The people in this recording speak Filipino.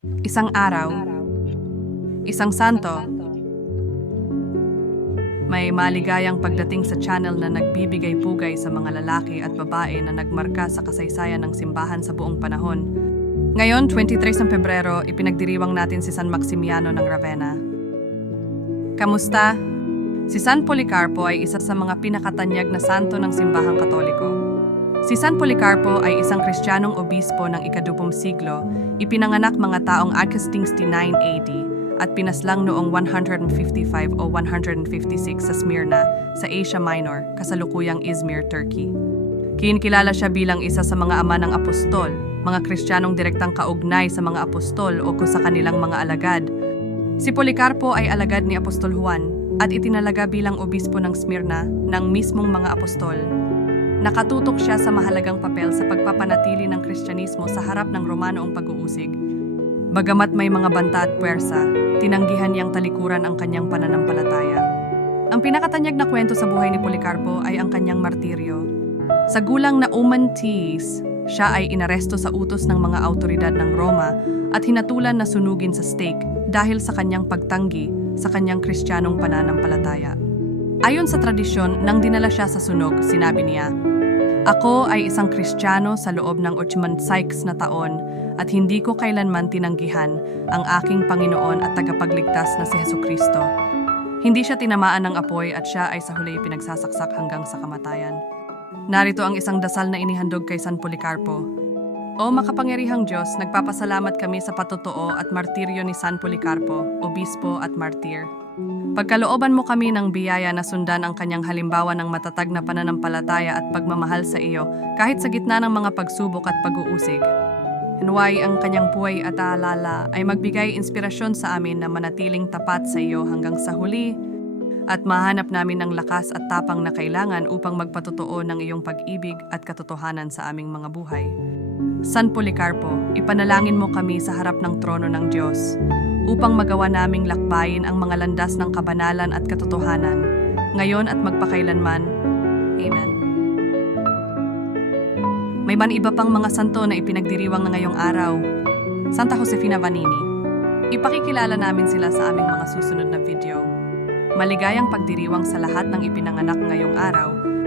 Isang araw, isang santo, may maligayang pagdating sa channel na nagbibigay pugay sa mga lalaki at babae na nagmarka sa kasaysayan ng simbahan sa buong panahon. Ngayon, 23 ng Pebrero, ipinagdiriwang natin si San Maximiano ng Ravenna. Kamusta? Si San Policarpo ay isa sa mga pinakatanyag na santo ng simbahang katoliko. Si San Policarpo ay isang kristyanong obispo ng ikadupong siglo, ipinanganak mga taong Augustine 9 AD at pinaslang noong 155 o 156 sa Smyrna, sa Asia Minor, kasalukuyang Izmir, Turkey. Kinikilala siya bilang isa sa mga ama ng apostol, mga kristyanong direktang kaugnay sa mga apostol o sa kanilang mga alagad. Si Policarpo ay alagad ni Apostol Juan at itinalaga bilang obispo ng Smyrna ng mismong mga apostol. Nakatutok siya sa mahalagang papel sa pagpapanatili ng Kristyanismo sa harap ng Romanoong pag-uusig. Bagamat may mga banta at puwersa, tinanggihan niyang talikuran ang kanyang pananampalataya. Ang pinakatanyag na kwento sa buhay ni Policarpo ay ang kanyang martiryo. Sa gulang na Umantis, siya ay inaresto sa utos ng mga autoridad ng Roma at hinatulan na sunugin sa stake dahil sa kanyang pagtanggi sa kanyang kristyanong pananampalataya. Ayon sa tradisyon, nang dinala siya sa sunog, sinabi niya, Ako ay isang kristyano sa loob ng 86 na taon at hindi ko kailanman tinanggihan ang aking Panginoon at tagapagligtas na si Heso Kristo. Hindi siya tinamaan ng apoy at siya ay sa huli pinagsasaksak hanggang sa kamatayan. Narito ang isang dasal na inihandog kay San Policarpo. O makapangyarihang Diyos, nagpapasalamat kami sa patotoo at martiryo ni San Policarpo, obispo at martir. Pagkalooban mo kami ng biyaya na sundan ang kanyang halimbawa ng matatag na pananampalataya at pagmamahal sa iyo kahit sa gitna ng mga pagsubok at pag-uusig. Naway ang kanyang buhay at aalala ay magbigay inspirasyon sa amin na manatiling tapat sa iyo hanggang sa huli at mahanap namin ng lakas at tapang na kailangan upang magpatotoo ng iyong pag-ibig at katotohanan sa aming mga buhay. San Policarpo, ipanalangin mo kami sa harap ng trono ng Diyos upang magawa naming lakbayin ang mga landas ng kabanalan at katotohanan, ngayon at magpakailanman. Amen. May man iba pang mga santo na ipinagdiriwang na ngayong araw. Santa Josefina Vanini. Ipakikilala namin sila sa aming mga susunod na video. Maligayang pagdiriwang sa lahat ng ipinanganak ngayong araw